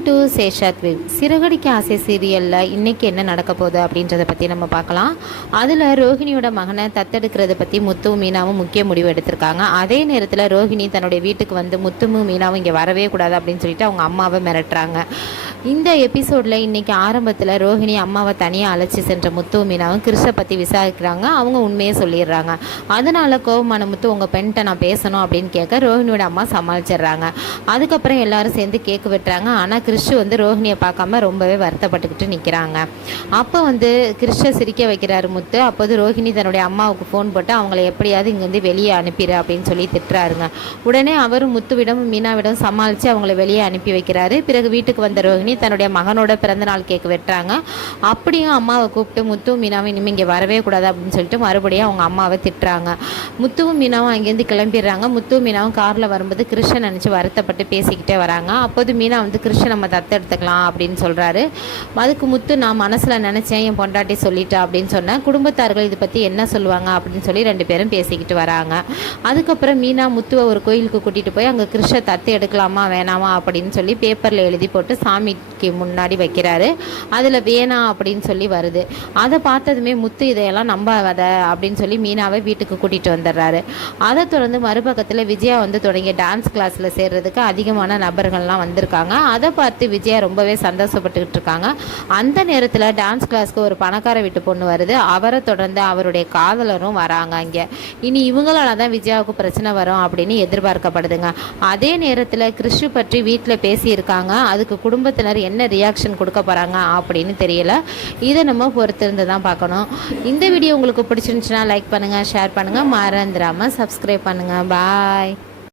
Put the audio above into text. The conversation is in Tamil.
Welcome to சேஷாத் we've. சிறகடிக்க ஆசை சீரியலில் இன்றைக்கி என்ன நடக்க போகுது அப்படின்றத பற்றி நம்ம பார்க்கலாம். அதில் ரோஹிணியோட மகனை தத்தெடுக்கிறத பற்றி முத்துவும் மீனாவும் முக்கிய முடிவு எடுத்திருக்காங்க. அதே நேரத்தில் ரோஹிணி தன்னுடைய வீட்டுக்கு வந்து முத்துவும் மீனாவும் இங்கே வரவே கூடாது அப்படின்னு சொல்லிட்டு அவங்க அம்மாவை மிரட்டுறாங்க. இந்த எபிசோடில் இன்றைக்கி ஆரம்பத்தில் ரோஹிணி அம்மாவை தனியாக அழைச்சி சென்ற முத்துவும் மீனாவும் கிருஷ்ணை பற்றி விசாரிக்கிறாங்க. அவங்க உண்மையை சொல்லிடுறாங்க. அதனால் கோபமான முத்து உங்கள் பெண்கிட்ட நான் பேசணும் அப்படின்னு கேட்க ரோஹிணியோட அம்மா சமாளிச்சிடுறாங்க. அதுக்கப்புறம் எல்லாரும் சேர்ந்து கேக்கு வெட்டுறாங்க. ஆனால் கிறிஷ் வந்து ரோஹிணியை பார்க்காம ரொம்பவே வருத்தப்பட்டுக்கிட்டு நிற்கிறாங்க. அப்போ வந்து கிறிஷை சிரிக்க வைக்கிறாரு முத்து. அப்போது ரோஹிணி தன்னுடைய அம்மாவுக்கு ஃபோன் போட்டு அவங்கள எப்படியாவது இங்கேருந்து வெளியே அனுப்பிடு அப்படின்னு சொல்லி திட்டுறாருங்க. உடனே அவரும் முத்துவிடம் மீனாவிடம் சமாளித்து அவங்கள வெளியே அனுப்பி வைக்கிறாரு. பிறகு வீட்டுக்கு வந்த ரோஹிணி தன்னுடைய மகனோட பிறந்தநாள் கேக்கு வெட்டுறாங்க. அப்படியும் அம்மாவை கூப்பிட்டு முத்துவும் மீனாவும் இனிமேல் இங்கே வரவே கூடாது அப்படின்னு சொல்லிட்டு மறுபடியும் அவங்க அம்மாவை திட்டுறாங்க. முத்துவும் மீனாவும் அங்கேருந்து கிளம்பிடுறாங்க. முத்துவும் மீனாவும் காரில் வரும்போது கிருஷ்ணன் நினச்சி வருத்தப்பட்டு பேசிக்கிட்டே வராங்க. அப்போது மீனா வந்து கிருஷ்ணன் நம்ம தத்தெடுத்துக்கலாம் அப்படின்னு சொல்கிறாரு. அதுக்கு முத்து நான் மனசில் நினச்சேன் என் பொண்டாட்டி சொல்லிட்டா அப்படின்னு சொன்னேன். குடும்பத்தார்கள் இதை பற்றி என்ன சொல்லுவாங்க அப்படின்னு சொல்லி ரெண்டு பேரும் பேசிக்கிட்டு வராங்க. அதுக்கப்புறம் மீனா முத்துவை ஒரு கோயிலுக்கு கூட்டிகிட்டு போய் அங்கே கிருஷ்ண தத்து எடுக்கலாமா வேணாமா அப்படின்னு சொல்லி பேப்பரில் எழுதி போட்டு சாமிக்கு முன்னாடி வைக்கிறாரு. அதில் வேணாம் அப்படின்னு சொல்லி வருது. அதை பார்த்ததுமே முத்து இதையெல்லாம் நம்பாத அப்படின்னு சொல்லி மீனாவை வீட்டுக்கு கூட்டிகிட்டு வந்துடுறாரு. அதை தொடர்ந்து மறுபக்கத்தில் விஜயா வந்து தொடங்கிய டான்ஸ் கிளாஸில் சேர்றதுக்கு அதிகமான நபர்கள்லாம் வந்திருக்காங்க. அதை பார்த்து விஜயா ரொம்பவே சந்தோஷப்பட்டுக்கிட்டு இருக்காங்க. அந்த நேரத்தில் டான்ஸ் கிளாஸ்க்கு ஒரு பணக்கார வீட்டு பொண்ணு வருது. அவரை தொடர்ந்து அவருடைய காதலரும் வராங்க. இங்கே இனி இவங்களால தான் விஜயாவுக்கு பிரச்சனை வரும் அப்படின்னு எதிர்பார்க்கப்படுதுங்க. அதே நேரத்தில் கிறிஷ் பற்றி வீட்டில் பேசியிருக்காங்க. அதுக்கு குடும்பத்தினர் என்ன ரியாக்ஷன் கொடுக்க போகிறாங்க அப்படின்னு தெரியல. இதை நம்ம பொறுத்திருந்து தான் பார்க்கணும். இந்த வீடியோ உங்களுக்கு பிடிச்சிருந்துச்சுன்னா லைக் பண்ணுங்கள், ஷேர் பண்ணுங்கள், மறந்துடாமல் சப்ஸ்கிரைப் பண்ணுங்கள். பாய்.